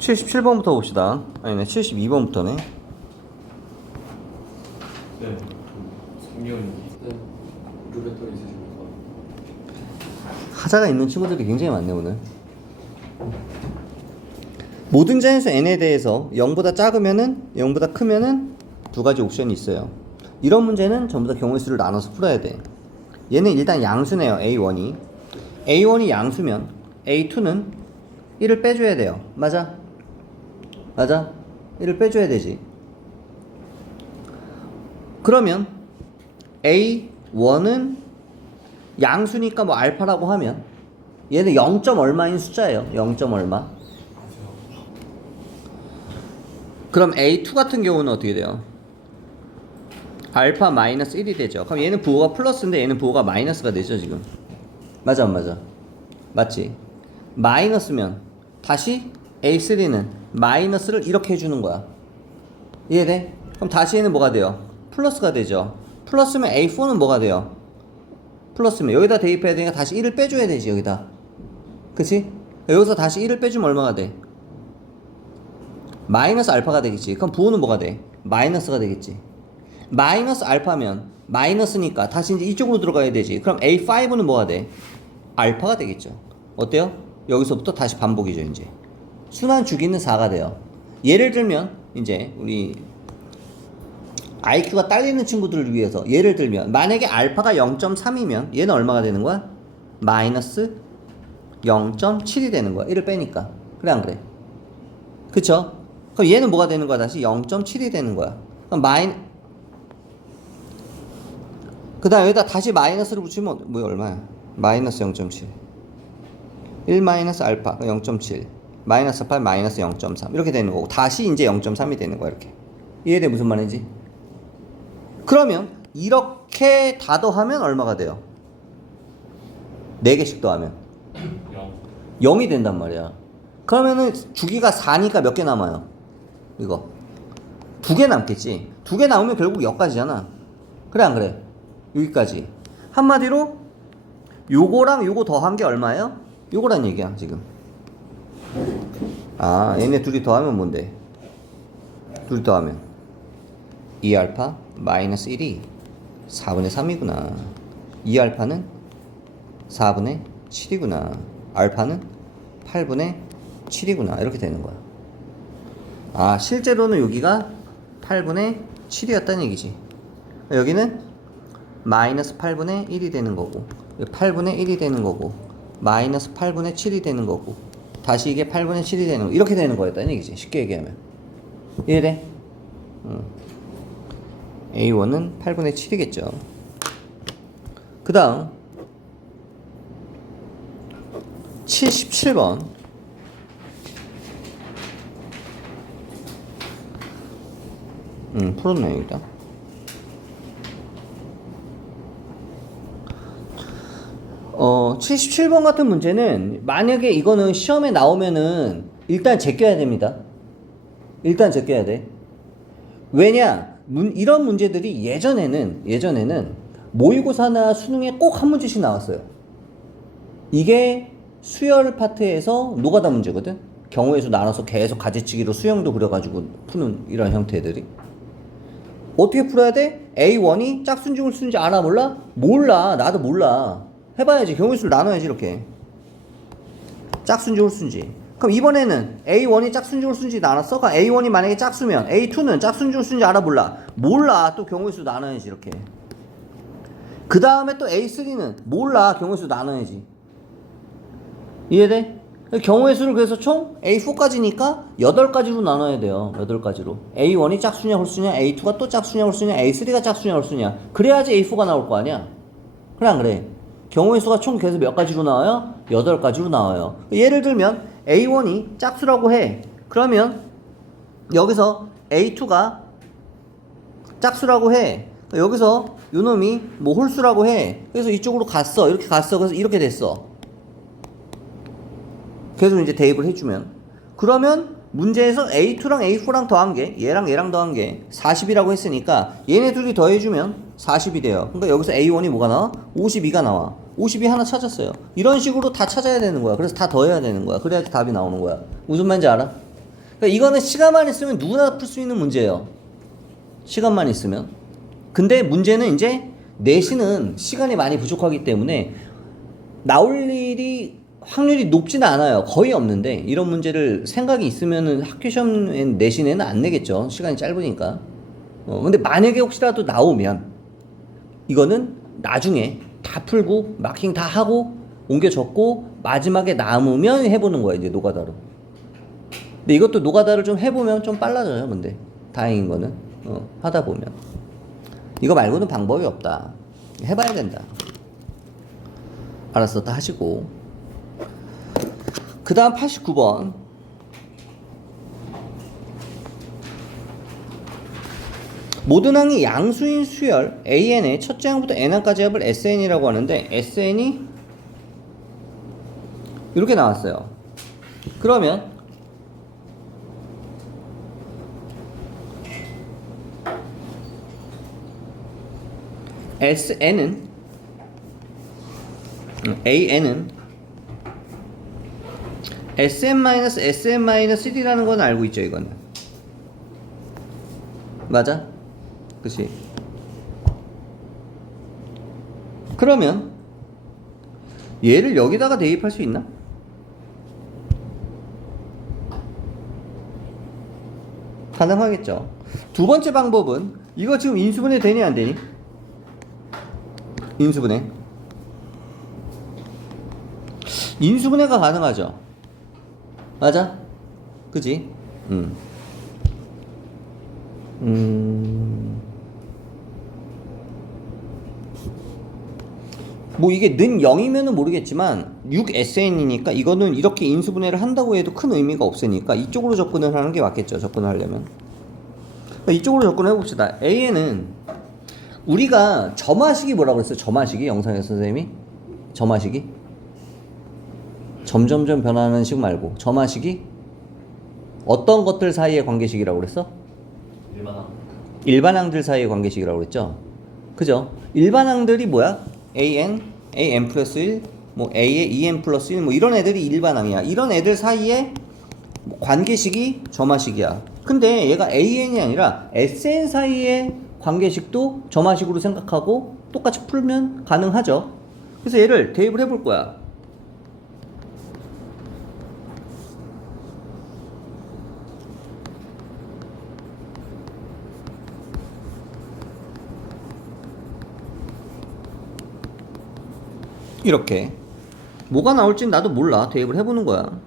77번부터 봅시다. 아니네, 72번부터네. 네. 생년이. 네. 루레터 있으십니까? 하자가 있는 친구들이 굉장히 많네 오늘. 모든 자에서 n에 대해서 0보다 작으면은 0보다 크면은 두 가지 옵션이 있어요. 이런 문제는 전부 다 경우의 수를 나눠서 풀어야 돼. 얘는 일단 양수네요. A1이. A1이 양수면 A2는 1을 빼줘야 돼요. 맞아? 맞아? 1을 빼줘야 되지. 그러면 A1은 양수니까 뭐 알파라고 하면 얘는 0. 얼마인 숫자예요. 0. 얼마. 그럼 A2 같은 경우는 어떻게 돼요? 알파 마이너스 1이 되죠. 그럼 얘는 부호가 플러스인데 얘는 부호가 마이너스가 되죠 지금. 맞아 안 맞아? 맞지? 마이너스면 다시 A3는 마이너스를 이렇게 해주는 거야. 이해돼? 그럼 다시 얘는 뭐가 돼요? 플러스가 되죠. 플러스면 A4는 뭐가 돼요? 플러스면 여기다 대입해야 되니까 다시 1을 빼줘야 되지 여기다. 그치? 여기서 다시 1을 빼주면 얼마가 돼? 마이너스 알파가 되겠지. 그럼 부호는 뭐가 돼? 마이너스가 되겠지. 마이너스 알파면 마이너스니까 다시 이제 이쪽으로 들어가야 되지. 그럼 A5는 뭐가 돼? 알파가 되겠죠. 어때요? 여기서부터 다시 반복이죠 이제. 순환 주기는 4가 돼요. 예를 들면 이제 우리 IQ가 딸리는 친구들을 위해서 예를 들면 만약에 알파가 0.3이면 얘는 얼마가 되는 거야? 마이너스 0.7이 되는 거야. 1을 빼니까. 그래 안 그래? 그쵸? 그럼 얘는 뭐가 되는 거야? 다시 0.7이 되는 거야. 그럼 그 다음 여기다 다시 마이너스를 붙이면 뭐야 얼마야? 마이너스 0.7 1 마이너스 알파 0.7 마이너스 8 마이너스 0.3 이렇게 되는 거고 다시 이제 0.3이 되는 거야 이렇게. 이해돼 무슨 말인지? 그러면 이렇게 다 더하면 얼마가 돼요? 4개씩 더하면 0이 된단 말이야. 그러면은 주기가 4니까 몇 개 남아요? 이거 2개 남겠지. 2개 남으면 결국 여기까지잖아. 그래 안 그래? 여기까지. 한마디로 요거랑 요거 더한 게 얼마예요? 요거란 얘기야 지금. 아 얘네 둘이 더하면 뭔데? 둘이 더하면 2알파 마이너스 1이 4분의 3이구나. 2알파는 4분의 7이구나. 알파는 8분의 7이구나. 이렇게 되는 거야. 아 실제로는 여기가 8분의 7이었다는 얘기지. 여기는 마이너스 8분의 1이 되는 거고 8분의 1이 되는 거고 마이너스 8분의 7이 되는 거고 다시 이게 8분의 7이 되는 거 이렇게 되는 거였다는 얘기지. 쉽게 얘기하면. 이해돼? A1은 8분의 7이겠죠. 그 다음 77번 풀었네 여기다. 어 77번 같은 문제는 만약에 이거는 시험에 나오면은 일단 제껴야 됩니다. 일단 제껴야 돼. 왜냐? 이런 문제들이 예전에는 모의고사나 수능에 꼭 한 문제씩 나왔어요. 이게 수열 파트에서 노가다 문제거든. 경우의 수 나눠서 계속 가지치기로 수형도 그려가지고 푸는 이런 형태들이. 어떻게 풀어야 돼? A1이 짝수인지 홀수인지 알아 몰라? 몰라. 나도 몰라. 해봐야지. 경우의 수를 나눠야지 이렇게. 짝수인지 홀수인지. 그럼 이번에는 A1이 짝수인지 홀수인지 나눴어? 그럼 A1이 만약에 짝수면 A2는 짝수인지 홀수인지 알아 몰라? 몰라. 또 경우의 수 나눠야지 이렇게. 그 다음에 또 A3는 몰라. 경우의 수 나눠야지. 이해돼? 경우의 수를 그래서 총 A4까지니까 8가지로 나눠야 돼요. 8가지로. A1이 짝수냐 홀수냐, A2가 또 짝수냐 홀수냐, A3가 짝수냐 홀수냐. 그래야지 A4가 나올 거 아니야. 그래 안 그래? 경우의 수가 총 계속 몇 가지로 나와요? 8가지로 나와요. 예를 들면 A1이 짝수라고 해. 그러면 여기서 A2가 짝수라고 해. 여기서 요놈이 뭐 홀수라고 해. 그래서 이쪽으로 갔어. 이렇게 갔어. 그래서 이렇게 됐어. 계속 이제 대입을 해주면. 그러면 문제에서 A2랑 A4랑 더한 게 얘랑 더한 게 40이라고 했으니까 얘네 둘이 더해주면 40이 돼요. 그러니까 여기서 A1이 뭐가 나와? 52가 나와. 52 하나 찾았어요. 이런 식으로 다 찾아야 되는 거야. 그래서 다 더해야 되는 거야. 그래야지 답이 나오는 거야. 무슨 말인지 알아? 그러니까 이거는 시간만 있으면 누구나 풀 수 있는 문제예요. 시간만 있으면. 근데 문제는 이제 내신은 시간이 많이 부족하기 때문에 나올 일이 확률이 높지는 않아요. 거의 없는데 이런 문제를 생각이 있으면은 학교 시험 내신에는 안 내겠죠. 시간이 짧으니까. 근데 만약에 혹시라도 나오면 이거는 나중에 다 풀고 마킹 다 하고 옮겨 적고 마지막에 남으면 해보는 거야, 이제 노가다로. 근데 이것도 노가다를 좀 해보면 좀 빨라져요. 근데 다행인 거는 하다 보면 이거 말고는 방법이 없다. 해봐야 된다. 알았어, 다 하시고. 그 다음 89번. 모든 항이 양수인 수열 AN의 첫째 항부터 N항까지 합을 SN이라고 하는데 SN이 이렇게 나왔어요. 그러면 SN은 AN은 SM-SM-1이라는 건 알고 있죠, 이거는. 맞아? 그치? 그러면 얘를 여기다가 대입할 수 있나? 가능하겠죠. 두 번째 방법은 이거 지금 인수분해 되니 안 되니? 인수분해가 가능하죠. 맞아? 그지? 뭐 이게 는 0이면은 모르겠지만 6SN이니까 이거는 이렇게 인수분해를 한다고 해도 큰 의미가 없으니까 이쪽으로 접근을 하는 게 맞겠죠. 접근을 하려면. 이쪽으로 접근해 봅시다. AN은 우리가 점화식이 뭐라고 그랬어요? 점화식이 영상에서 선생님이? 점화식이? 점점점 변하는 식 말고 점화식이? 어떤 것들 사이의 관계식이라고 그랬어? 일반항들 사이의 관계식이라고 그랬죠? 그죠? 일반항들이 뭐야? AN, AN 플러스 1, 뭐 A에 EN 플러스 1, 뭐 이런 애들이 일반항이야. 이런 애들 사이에 관계식이 점화식이야. 근데 얘가 AN이 아니라 SN 사이의 관계식도 점화식으로 생각하고 똑같이 풀면 가능하죠. 그래서 얘를 대입을 해볼 거야. 이렇게 뭐가 나올지는 나도 몰라. 대입을 해보는 거야.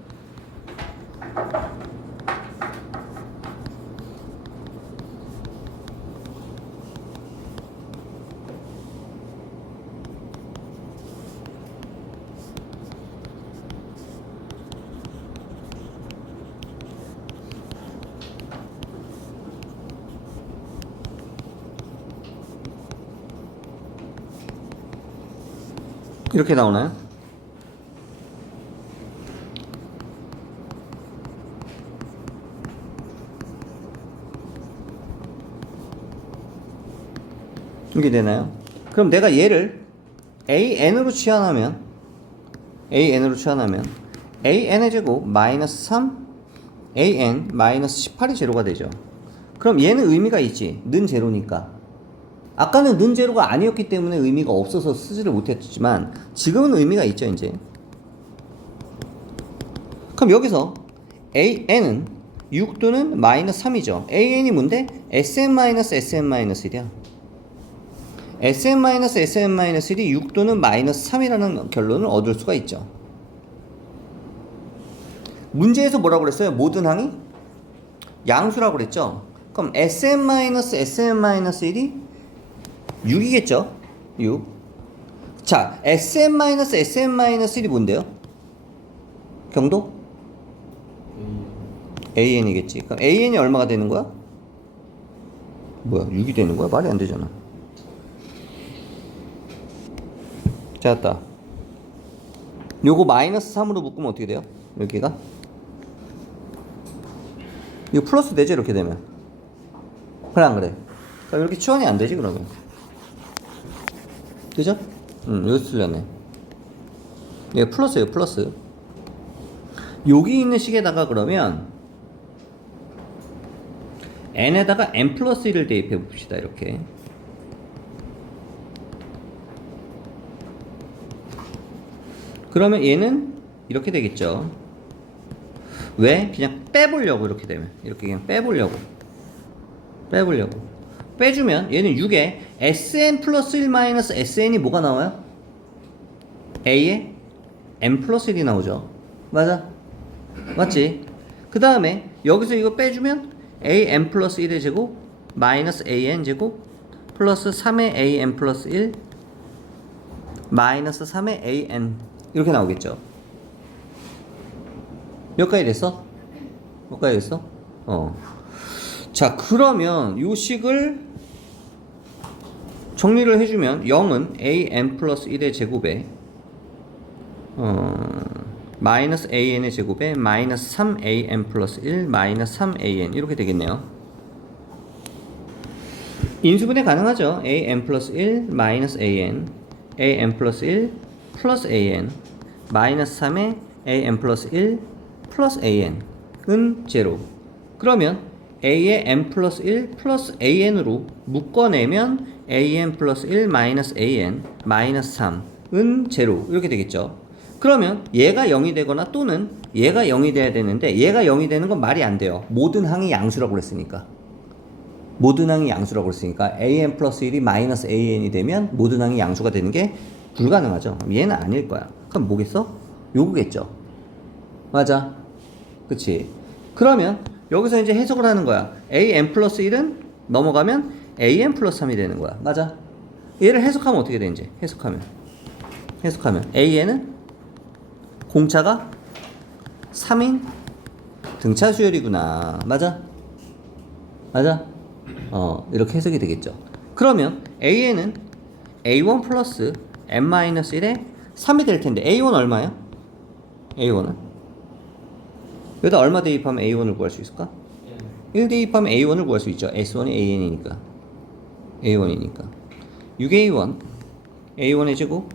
이렇게 나오나요? 이게 되나요? 그럼 내가 얘를 AN으로 치환하면 AN의 제곱 마이너스 3 AN 마이너스 18이 제로가 되죠. 그럼 얘는 의미가 있지. 는 제로니까. 아까는 는 제로가 아니었기 때문에 의미가 없어서 쓰지를 못했지만 지금은 의미가 있죠, 이제. 그럼 여기서 AN은 6도는 마이너스 3이죠. AN이 뭔데? SM-SM-1이야. SM-SM-1이 6도는 마이너스 3이라는 결론을 얻을 수가 있죠. 문제에서 뭐라고 그랬어요? 모든 항이 양수라고 그랬죠. 그럼 SM-SM-1이 6이겠죠? 6. 자, SM-SM-1이 뭔데요? 경도? AN이겠지. 그럼 AN이 얼마가 되는 거야? 뭐야, 6이 되는 거야? 말이 안 되잖아. 찾았다. 요거 마이너스 3으로 묶으면 어떻게 돼요? 여기가? 이거 플러스 되지, 이렇게 되면. 그래, 안 그래? 그럼 이렇게 치환이 안 되지, 그러면. 그죠? 여기서 틀렸네. 얘 플러스예요, 플러스. 여기 있는 식에다가 그러면 n에다가 n 플러스 1을 대입해 봅시다. 이렇게. 그러면 얘는 이렇게 되겠죠. 왜? 그냥 빼보려고. 이렇게 되면 이렇게 그냥 빼보려고 빼주면 얘는 6에 sn 플러스 1 마이너스 sn이 뭐가 나와요? a에 n 플러스 1이 나오죠. 맞아? 맞지? 그 다음에 여기서 이거 빼주면 an 플러스 1의 제곱 마이너스 an 제곱 플러스 3의 an 플러스 1 마이너스 3의 an 이렇게 나오겠죠. 몇 가지 됐어? 몇 가지 됐어? 자, 그러면 요 식을 정리를 해주면 0은 an 플러스 1의 제곱에 마이너스 an의 제곱에 마이너스 3an 플러스 1 마이너스 3an 이렇게 되겠네요. 인수분해 가능하죠. an 플러스 1 마이너스 an 플러스 1 플러스 an 마이너스 3의 an 플러스 1 플러스 an은 제로. 그러면 a의 n 플러스 1 플러스 an으로 묶어내면 an 플러스 1 마이너스 an 마이너스 3은 제로 이렇게 되겠죠. 그러면 얘가 0이 되거나 또는 얘가 0이 돼야 되는데 얘가 0이 되는 건 말이 안 돼요. 모든 항이 양수라고 그랬으니까. 모든 항이 양수라고 그랬으니까 an 플러스 1이 마이너스 an이 되면 모든 항이 양수가 되는 게 불가능하죠. 얘는 아닐 거야. 그럼 뭐겠어? 요거겠죠. 맞아. 그치? 그러면 여기서 이제 해석을 하는 거야. an 플러스 1은 넘어가면 an 플러스 3이 되는 거야. 맞아. 얘를 해석하면 어떻게 되는지. 해석하면 an은 공차가 3인 등차 수열이구나. 맞아? 이렇게 해석이 되겠죠. 그러면 an은 a1 플러스 n-1에 3이 될 텐데 a1 얼마야? a1은? 여기다 얼마 대입하면 a1을 구할 수 있을까? 1 대입하면 a1을 구할 수 있죠. s1이 an이니까. a1이니까. 6a1 a1의 제곱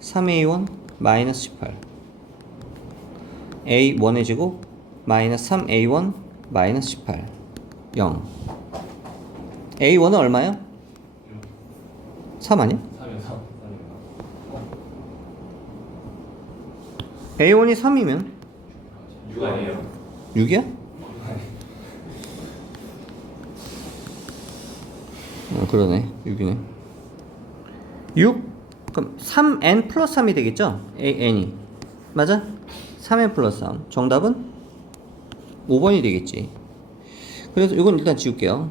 3a1 마이너스 18 a1의 제곱 마이너스 3a1 마이너스 18 0 a1은 얼마야? 3 아니야? a1이 3이면 6 아니에요? 6이야? 그러네. 6이네. 6? 그럼 3n 플러스 3이 되겠죠? n이. 맞아? 3n 플러스 3. 정답은 5번이 되겠지. 그래서 이건 일단 지울게요.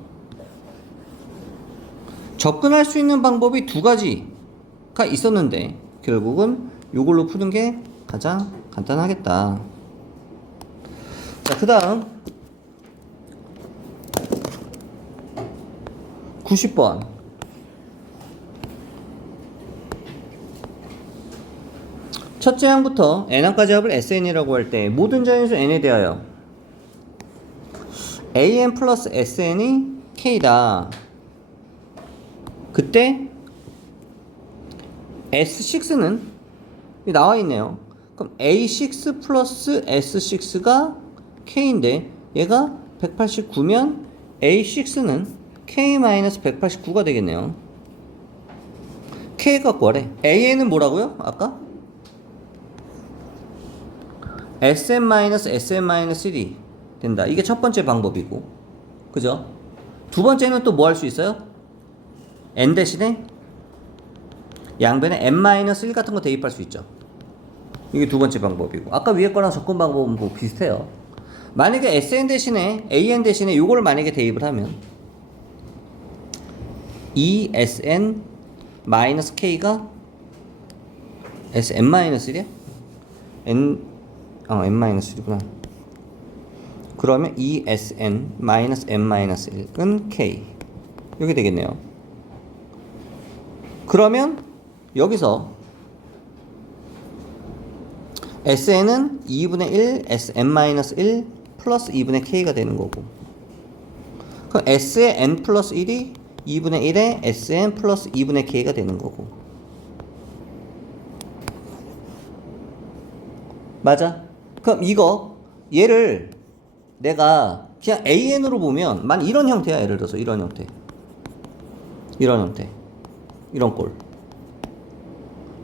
접근할 수 있는 방법이 두 가지가 있었는데 결국은 이걸로 푸는 게 가장 간단하겠다. 자, 그 다음 90번 첫째 항부터 n항까지 합을 sn이라고 할 때 모든 자연수 n에 대하여 an 플러스 sn이 k다. 그때 S6는 나와 있네요. 그럼 A6 플러스 S6가 K인데 얘가 189면 A6는 K-189가 되겠네요. K 갖고 와래. AN은 뭐라고요? 아까? SM-SM-1이 된다. 이게 첫 번째 방법이고. 그죠? 두 번째는 또 뭐 할 수 있어요? n 대신에 양변에 n-1 같은 거 대입할 수 있죠. 이게 두 번째 방법이고 아까 위에 거랑 접근 방법은 뭐 비슷해요. 만약에 sn 대신에 an 대신에 요거를 만약에 대입을 하면 ESN 마이너스 K가 SN-1이야? N-1구나. 그러면 ESN 마이너스 N-1은 K 이렇게 되겠네요. 그러면 여기서 SN은 2분의 1 SN-1 플러스 2분의 K가 되는 거고 그럼 S의 N 플러스 1이 2분의 1의 SN 플러스 2분의 K가 되는 거고 맞아? 그럼 이거 얘를 내가 그냥 AN으로 보면 만 이런 형태야. 예를 들어서 이런 형태, 이런 형태, 이런 꼴.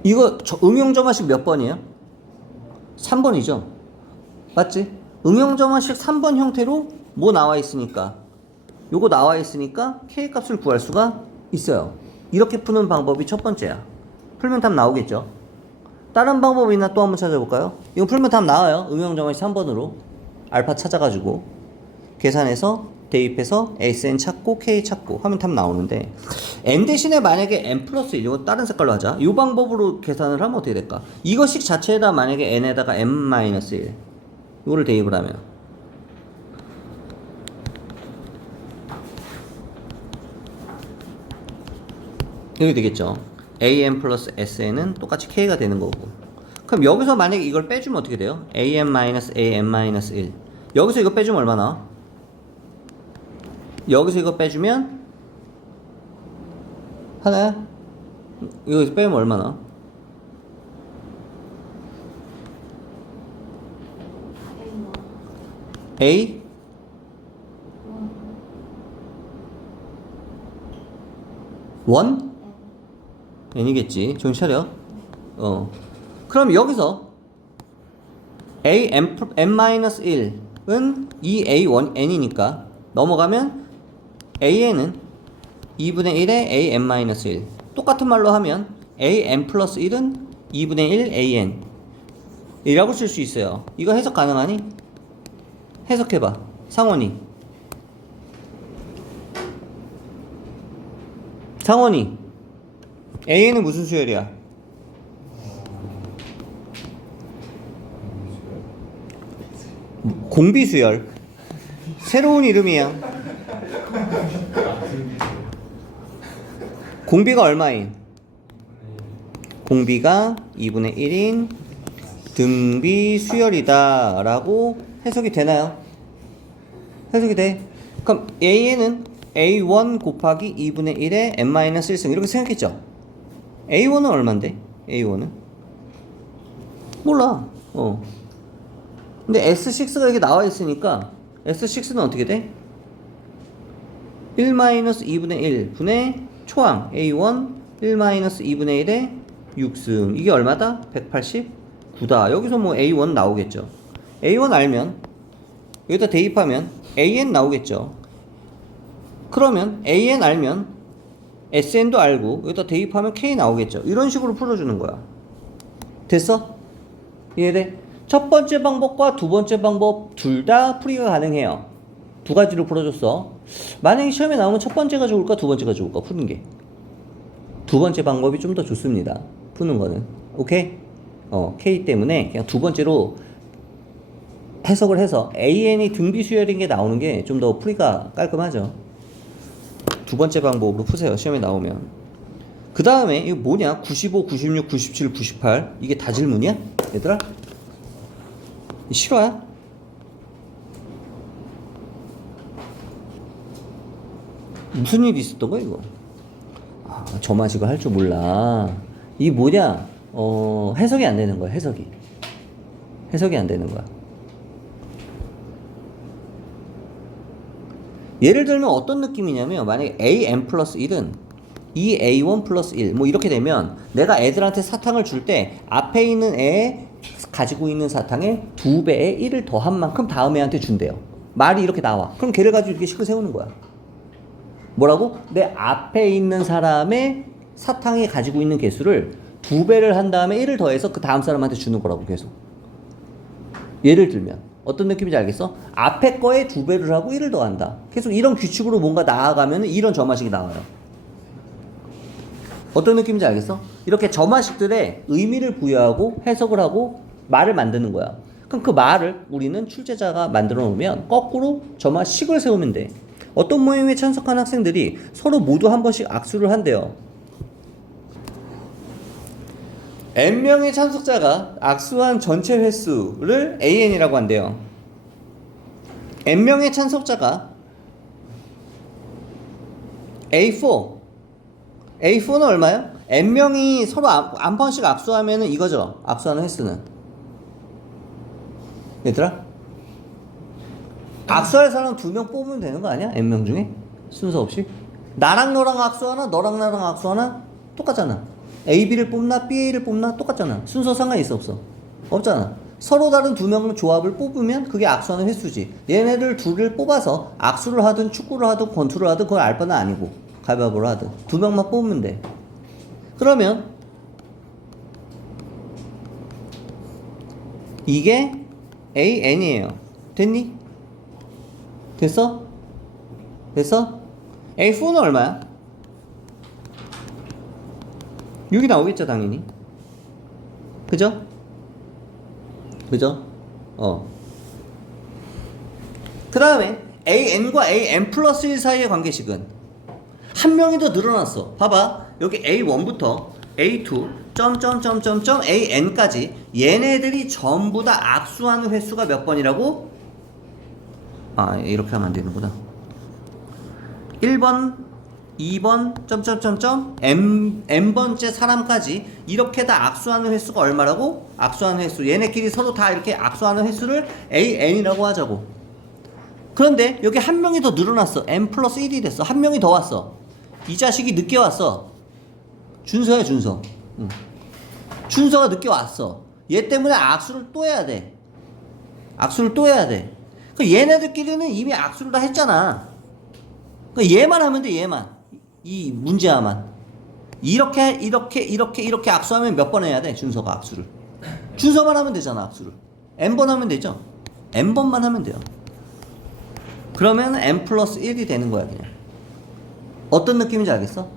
이거 응용점화식 몇 번이에요? 3번이죠. 맞지? 응용점화식 3번 형태로 뭐 나와 있으니까, 요거 나와 있으니까 K 값을 구할 수가 있어요. 이렇게 푸는 방법이 첫 번째야. 풀면 답 나오겠죠? 다른 방법이 있나 또 한번 찾아볼까요? 이거 풀면 답 나와요. 응용점화식 3번으로 알파 찾아가지고 계산해서 대입해서 SN 찾고 K 찾고 하면 답 나오는데, N 대신에 만약에 N 플러스 1, 이거 다른 색깔로 하자. 이 방법으로 계산을 하면 어떻게 될까? 이거식 자체에다 만약에 N에다가 N 마이너스 1 이거를 대입을 하면 이렇게 되겠죠. AN 플러스 SN은 똑같이 K가 되는 거고. 그럼 여기서 만약에 이걸 빼주면 어떻게 돼요? AN 마이너스 AN 마이너스 1. 여기서 이거 빼주면 얼마나? 여기서 이거 빼주면 하나야? 여기서 빼면 얼마나? A? 원? N이겠지. 정신 차려. 그럼 여기서 A n-1은 이 A1 n이니까 넘어가면 AN은 2분의 1에 AN-1. 똑같은 말로 하면 AN 플러스 1은 2분의 1 AN 이라고 쓸 수 있어요. 이거 해석 가능하니? 해석해봐. 상원이. 상원이. AN은 무슨 수열이야? 공비수열. 새로운 이름이야. 공비가 얼마인? 공비가 2분의 1인 등비수열이다 라고 해석이 되나요? 해석이 돼. 그럼 AN은 A1 곱하기 2분의 1의 n-1승 이렇게 생각했죠? A1은 얼만데? A1은? 몰라. 근데 S6가 여기 나와 있으니까 S6는 어떻게 돼? 1-2분의 1 분의 초항 A1 1-2분의 1의 6승. 이게 얼마다? 189다. 여기서 뭐 A1 나오겠죠. A1 알면 여기다 대입하면 AN 나오겠죠. 그러면 AN 알면 SN도 알고 여기다 대입하면 K 나오겠죠. 이런 식으로 풀어주는 거야. 됐어? 이해돼? 첫 번째 방법과 두 번째 방법 둘 다 풀이가 가능해요. 두 가지로 풀어줬어. 만약에 시험에 나오면 첫 번째가 좋을까 두 번째가 좋을까 푸는 게. 두 번째 방법이 좀 더 좋습니다. 푸는 거는. 오케이? K 때문에 그냥 두 번째로 해석을 해서 AN이 등비수열인 게 나오는 게 좀 더 풀이가 깔끔하죠. 두 번째 방법으로 푸세요. 시험에 나오면. 그 다음에 이거 뭐냐? 95, 96, 97, 98 이게 다 질문이야? 얘들아? 실화야? 무슨 일이 있었던 거야 이거? 저만식을 할 줄 몰라. 이 뭐냐? 해석이 안 되는 거야. 해석이 안 되는 거야. 예를 들면 어떤 느낌이냐면 만약에 AN 플러스 1은 2A1 플러스 1 뭐 이렇게 되면 내가 애들한테 사탕을 줄 때 앞에 있는 애 가지고 있는 사탕의 2배의 1을 더한 만큼 다음 애한테 준대요. 말이 이렇게 나와. 그럼 걔를 가지고 이렇게 식을 세우는 거야. 뭐라고? 내 앞에 있는 사람의 사탕이 가지고 있는 개수를 2배를 한 다음에 1을 더해서 그 다음 사람한테 주는 거라고 계속. 예를 들면 어떤 느낌인지 알겠어? 앞에 거에 2배를 하고 1을 더한다. 계속 이런 규칙으로 뭔가 나아가면 이런 점화식이 나와요. 어떤 느낌인지 알겠어? 이렇게 점화식들의 의미를 부여하고 해석을 하고 말을 만드는 거야. 그럼 그 말을 우리는 출제자가 만들어 놓으면 거꾸로 점화식을 세우면 돼. 어떤 모임에 참석한 학생들이 서로 모두 한 번씩 악수를 한대요. n명의 참석자가 악수한 전체 횟수를 AN이라고 한대요. n명의 참석자가 A4는 얼마예요? n명이 서로 한 번씩 악수하면은 이거죠. 악수하는 횟수는. 얘들아? 악수할 사람 2명 뽑으면 되는 거 아니야? n명 중에? 순서 없이? 나랑 너랑 악수하나 너랑 나랑 악수하나 똑같잖아. A, B를 뽑나 B, A를 뽑나 똑같잖아. 순서 상관 있어 없어? 없잖아. 서로 다른 2명의 조합을 뽑으면 그게 악수하는 횟수지. 얘네들 둘을 뽑아서 악수를 하든 축구를 하든 권투를 하든 그건 알 바는 아니고 가위바위보를 하든 2명만 뽑으면 돼. 그러면 이게 AN이에요. 됐니? 됐어? 됐어? A4는 얼마야? 6이 나오겠죠 당연히. 그죠? 그죠? 그 다음에 AN과 AN 플러스 1 사이의 관계식은 한 명이 더 늘어났어. 봐봐. 여기 A1부터 A2 점점점점점 AN까지 얘네들이 전부 다 악수하는 횟수가 몇 번이라고? 아, 이렇게 하면 안 되는구나. 1번, 2번, 점점점점 N번째 사람까지 이렇게 다 악수하는 횟수가 얼마라고? 악수하는 횟수. 얘네끼리 서로 다 이렇게 악수하는 횟수를 AN이라고 하자고. 그런데 여기 한 명이 더 늘어났어. N 플러스 1이 됐어. 한 명이 더 왔어. 이 자식이 늦게 왔어. 준서야, 준서. 응. 준서가 늦게 왔어. 얘 때문에 악수를 또 해야 돼. 악수를 또 해야 돼. 그 얘네들끼리는 이미 악수를 다 했잖아. 그 얘만 하면 돼, 얘만. 이 문제아만. 이렇게 악수하면 몇 번 해야 돼, 준서가 악수를. 준서만 하면 되잖아, 악수를. N번 하면 되죠. N번만 하면 돼요. 그러면 N 플러스 1이 되는 거야, 그냥. 어떤 느낌인지 알겠어?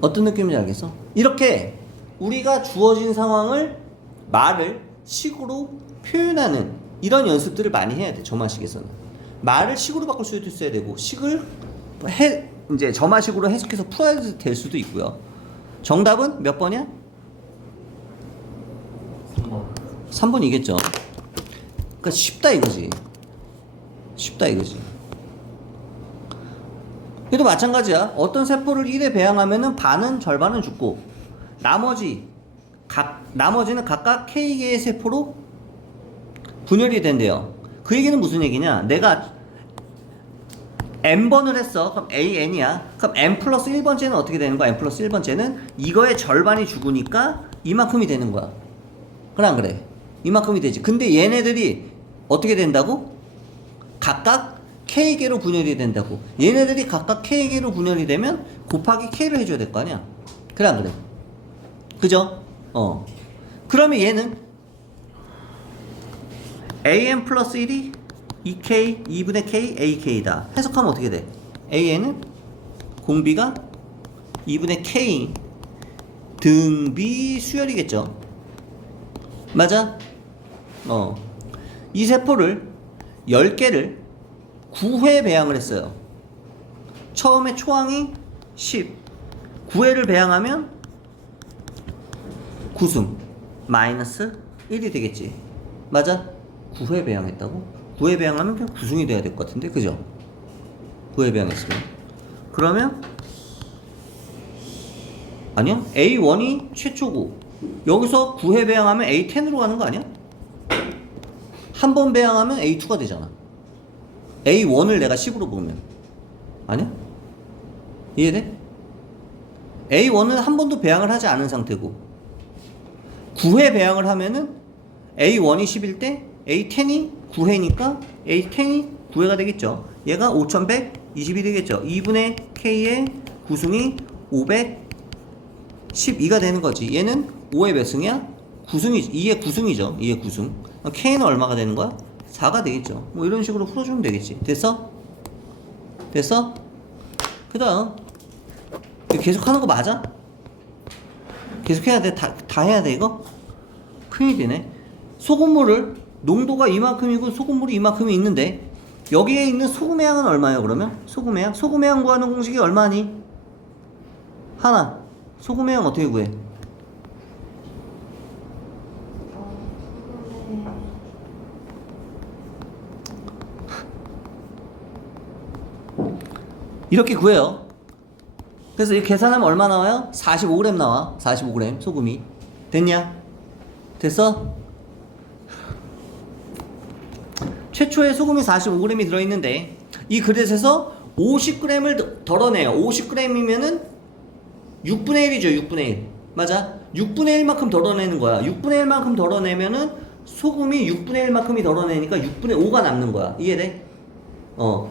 어떤 느낌인지 알겠어? 이렇게 우리가 주어진 상황을 말을 식으로 표현하는 이런 연습들을 많이 해야 돼, 점화식에서는. 말을 식으로 바꿀 수도 있어야 되고, 식을 이제 점화식으로 해석해서 풀어야 될 수도 있고요. 정답은 몇 번이야? 3번. 3번이겠죠. 그러니까 쉽다 이거지. 쉽다 이거지. 얘도 마찬가지야. 어떤 세포를 1에 배양하면은 반은 절반은 죽고 나머지는 각각 K개의 세포로 분열이 된대요. 그 얘기는 무슨 얘기냐? 내가 N번을 했어. 그럼 AN이야. 그럼 N 플러스 1번째는 어떻게 되는 거야? N 플러스 1번째는 이거의 절반이 죽으니까 이만큼이 되는 거야. 그래 안 그래? 이만큼이 되지. 근데 얘네들이 어떻게 된다고? 각각 K개로 분열이 된다고. 얘네들이 각각 K개로 분열이 되면 곱하기 K를 해줘야 될 거 아니야. 그래 안 그래? 그죠? 그러면 얘는 AN 플러스 1이 2K 2분의 K AK다. 해석하면 어떻게 돼? AN은 공비가 2분의 K 등비 수열이겠죠. 맞아? 이 세포를 10개를 9회 배양을 했어요. 처음에 초항이 10 9회를 배양하면 9승 마이너스 1이 되겠지. 맞아? 9회 배양했다고? 9회 배양하면 그냥 9승이 돼야 될 것 같은데, 그죠? 9회 배양했으면. 그러면 아니요, A1이 최초고 여기서 9회 배양하면 A10으로 가는 거 아니야? 한 번 배양하면 A2가 되잖아. A1을 내가 10으로 보면 아니야? 이해돼? A1은 한 번도 배양을 하지 않은 상태고 9회 배양을 하면은 A1이 10일 때 A10이 9회니까 A10이 9회가 되겠죠. 얘가 5120이 되겠죠. 2분의 K의 구승이 512가 되는 거지. 얘는 5의 몇 승이야? 9승이지. 2의 9승이죠. 2의 9승. K는 얼마가 되는 거야? 4가 되겠죠. 뭐 이런 식으로 풀어주면 되겠지. 됐어? 됐어? 그 다음 계속 하는 거 맞아? 계속 해야 돼? 다 해야 돼 이거? 큰일이네. 소금물을 농도가 이만큼이고 소금물이 이만큼이 있는데 여기에 있는 소금의 양은 얼마예요 그러면? 소금의 양? 소금의 양 구하는 공식이 얼마니? 하나. 소금의 양 어떻게 구해? 이렇게 구해요. 그래서 이 계산하면 얼마 나와요? 45g 나와. 45g 소금이. 됐냐? 됐어? 최초에 소금이 45g이 들어있는데 이 그릇에서 50g을 덜어내요. 50g이면은 6분의 1이죠. 6분의 1. 맞아? 6분의 1만큼 덜어내는 거야. 6분의 1만큼 덜어내면은 소금이 6분의 1만큼이 덜어내니까 6분의 5가 남는 거야. 이해돼?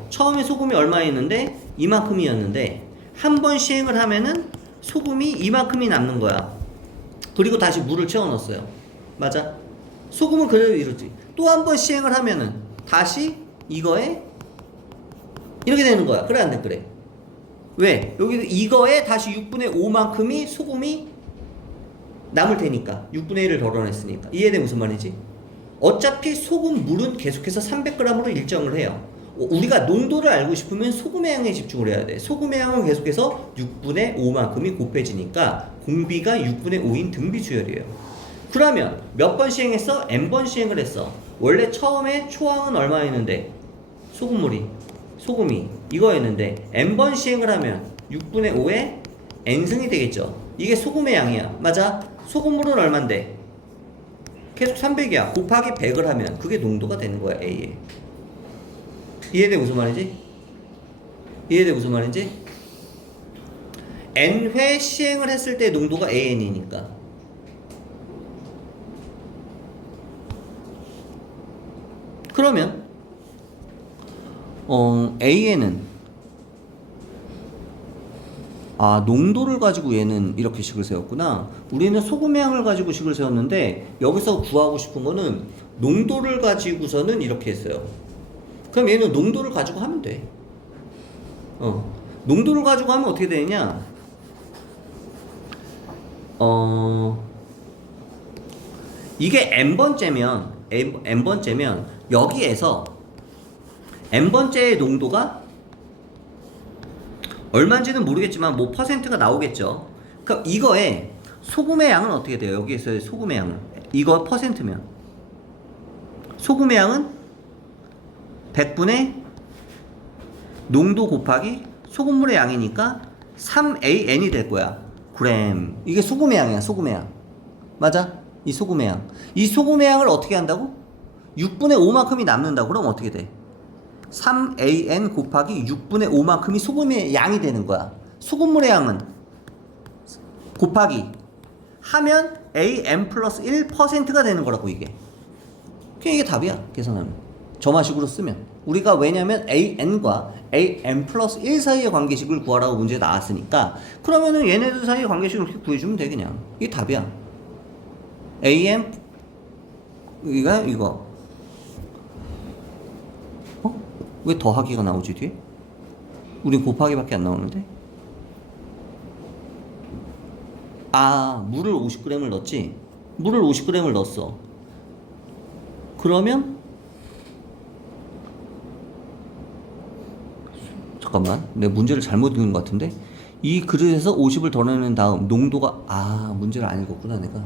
처음에 소금이 얼마였는데 이만큼이었는데 한 번 시행을 하면은 소금이 이만큼이 남는 거야. 그리고 다시 물을 채워 넣었어요. 맞아? 소금은 그래도 이러지. 또 한 번 시행을 하면은 다시 이거에 이렇게 되는 거야. 그래 안 돼? 그래. 왜? 여기 이거에 다시 6분의 5만큼이 소금이 남을 테니까 6분의 1을 덜어냈으니까. 이해돼? 무슨 말이지? 어차피 소금 물은 계속해서 300g으로 일정을 해요. 우리가 농도를 알고 싶으면 소금의 양에 집중을 해야 돼. 소금의 양은 계속해서 6분의 5만큼이 곱해지니까 공비가 6분의 5인 등비수열이에요. 그러면 몇 번 시행했어? n번 시행을 했어. 원래 처음에 초항은 얼마였는데 소금이 이거였는데 n번 시행을 하면 6분의 5의 n승이 되겠죠. 이게 소금의 양이야. 맞아? 소금물은 얼만데? 계속 300이야. 곱하기 100을 하면 그게 농도가 되는 거야. A에. 이해돼? 무슨 말인지? 이해돼? 무슨 말인지? n회 시행을 했을 때 농도가 AN이니까. 그러면 AN은 농도를 가지고 얘는 이렇게 식을 세웠구나. 우리는 소금의 양을 가지고 식을 세웠는데 여기서 구하고 싶은 거는 농도를 가지고서는 이렇게 했어요. 그럼 얘는 농도를 가지고 하면 돼. 농도를 가지고 하면 어떻게 되냐? 이게 n번째면 여기에서 n번째의 농도가 얼마인지는 모르겠지만 뭐 퍼센트가 나오겠죠. 그럼 이거에 소금의 양은 어떻게 돼요? 여기에서의 소금의 양은 이거 퍼센트면 소금의 양은 100분의 농도 곱하기 소금물의 양이니까 3AN이 될 거야. 그램. 이게 소금의 양이야. 소금의 양. 맞아? 이 소금의 양. 이 소금의 양을 어떻게 한다고? 6분의 5만큼이 남는다고. 그럼 어떻게 돼? 3AN 곱하기 6분의 5만큼이 소금의 양이 되는 거야. 소금물의 양은 곱하기 하면 AN 플러스 1%가 되는 거라고 이게. 그냥 이게 답이야. 계산하면. 점화식으로 쓰면. 우리가 왜냐면 AN과 AN 플러스 1 사이의 관계식을 구하라고 문제에 나왔으니까 그러면은 얘네들 사이의 관계식을 이렇게 구해주면 돼 그냥. 이게 답이야. AN 이거 왜 더하기가 나오지 뒤에? 우린 곱하기밖에 안 나오는데? 물을 50g을 넣었지? 물을 50g을 넣었어. 그러면 잠깐만, 내가 문제를 잘못 읽은 것 같은데? 이 그릇에서 50을 덜어낸 다음 농도가 문제를 안 읽었구나 내가.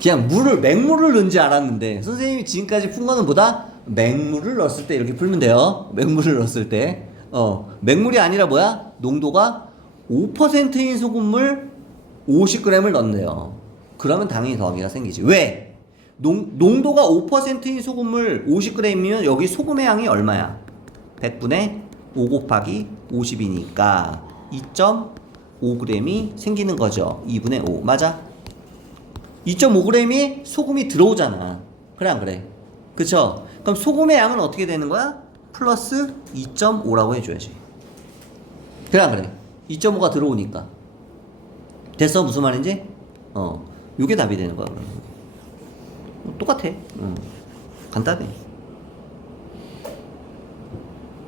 그냥 맹물을 넣은지 알았는데 선생님이 지금까지 푼 거는 뭐다? 맹물을 넣었을 때 이렇게 풀면 돼요. 맹물을 넣었을 때 맹물이 아니라 뭐야? 농도가 5%인 소금물 50g을 넣네요. 그러면 당연히 더하기가 생기지. 왜? 농도가 5%인 소금물 50g이면 여기 소금의 양이 얼마야? 100분의 5 곱하기 50이니까 2.5g이 생기는 거죠. 2분의 5 맞아? 2.5g이 소금이 들어오잖아. 그래 안 그래? 그쵸? 그럼 소금의 양은 어떻게 되는 거야? 플러스 2.5라고 해줘야지. 그래 안 그래? 2.5가 들어오니까. 됐어? 무슨 말인지? 요게 답이 되는 거야. 그러면. 똑같아. 간단해.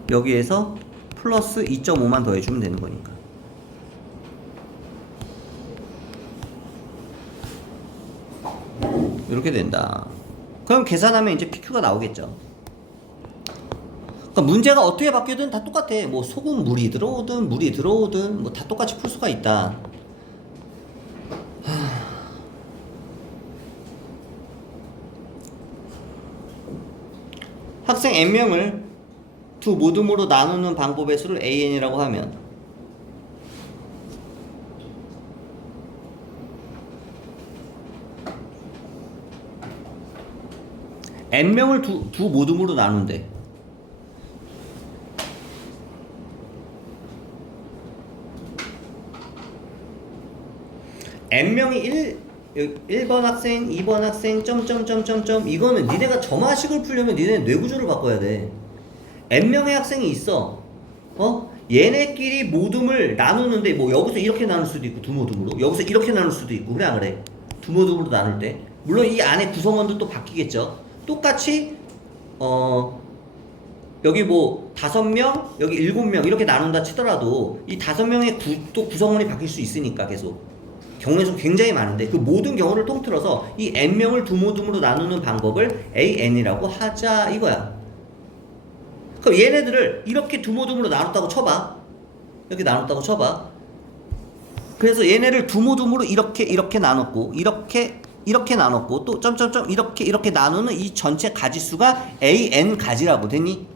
여기에서 플러스 2.5만 더해주면 되는 거니까. 이렇게 된다. 그럼 계산하면 이제 PQ가 나오겠죠. 그러니까 문제가 어떻게 바뀌든 다 똑같아. 뭐 소금 물이 들어오든 뭐 다 똑같이 풀 수가 있다. 학생 n명을 두 모둠으로 나누는 방법의 수를 an이라고 하면 n명을 두 모둠으로 나눈대. n명이 1번 학생, 2번 학생, 점점점점점. 이거는 니네가 점화식을 풀려면 니네 뇌구조를 바꿔야 돼. n명의 학생이 있어. 얘네끼리 모둠을 나누는데 뭐 여기서 이렇게 나눌 수도 있고 두 모둠으로, 여기서 이렇게 나눌 수도 있고, 그래 안 그래? 두 모둠으로 나눌 때 물론 이 안에 구성원도 또 바뀌겠죠. 똑같이 여기 뭐 5명, 여기 7명 이렇게 나눈다 치더라도 이 5명의 또 구성원이 바뀔 수 있으니까 계속 경우의 수 굉장히 많은데 그 모든 경우를 통틀어서 이 n명을 두 모둠으로 나누는 방법을 AN이라고 하자 이거야. 그럼 얘네들을 이렇게 두 모둠으로 나눴다고 쳐봐. 이렇게 나눴다고 쳐봐. 그래서 얘네를 두 모둠으로 이렇게 나눴고 이렇게 나눴고 또 점점점 이렇게 나누는 이 전체 가지수가 AN 가지라고. 됐니?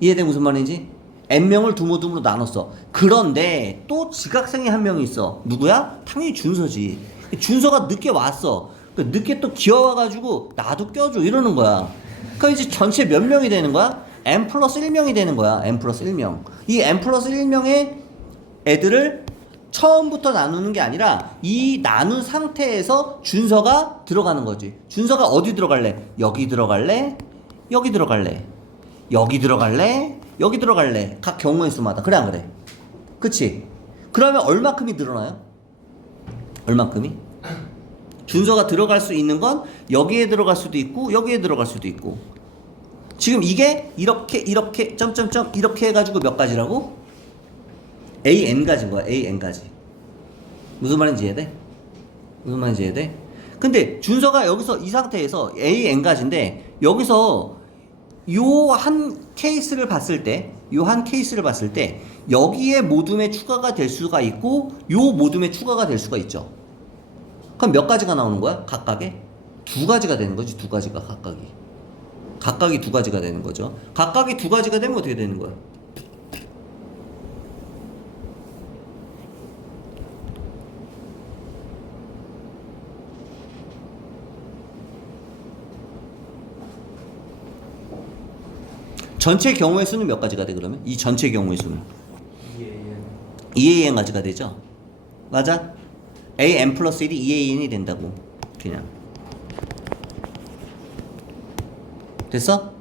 이해돼 무슨 말인지? n명을 두 모둠으로 나눴어. 그런데 또 지각생이 한 명이 있어. 누구야? 당연히 준서지. 준서가 늦게 왔어. 늦게 또 기어와가지고 나도 껴줘 이러는 거야. 그러니까 이제 전체 몇 명이 되는 거야? n 플러스 1명이 되는 거야. n 플러스 1명. 이 n 플러스 1명의 애들을 처음부터 나누는 게 아니라 이 나눈 상태에서 준서가 들어가는 거지. 준서가 어디 들어갈래? 여기 들어갈래? 여기 들어갈래? 여기 들어갈래? 여기 들어갈래? 각 경우의 수마다. 그래 안 그래? 그치? 그러면 얼마큼이 늘어나요? 얼마큼이? 준서가 들어갈 수 있는 건 여기에 들어갈 수도 있고 여기에 들어갈 수도 있고. 지금 이게 이렇게 점점점 이렇게 해가지고 몇 가지라고? AN가지인 거야. AN가지. 무슨 말인지 이해돼? 무슨 말인지 이해돼? 근데 준서가 여기서 이 상태에서 AN가지인데 여기서 요 한 케이스를 봤을 때 여기에 모둠에 추가가 될 수가 있고 요 모둠에 추가가 될 수가 있죠. 그럼 몇 가지가 나오는 거야? 각각에? 두 가지가 되는 거지. 두 가지가 각각이 두 가지가 되는 거죠. 각각이 두 가지가 되면 어떻게 되는 거야? 전체 경우의 수는 몇 가지가 돼 그러면? 이 전체 경우의 수는 2AN 가지가 되죠? 맞아? AN 플러스 1이 2AN이 된다고. 그냥 됐어?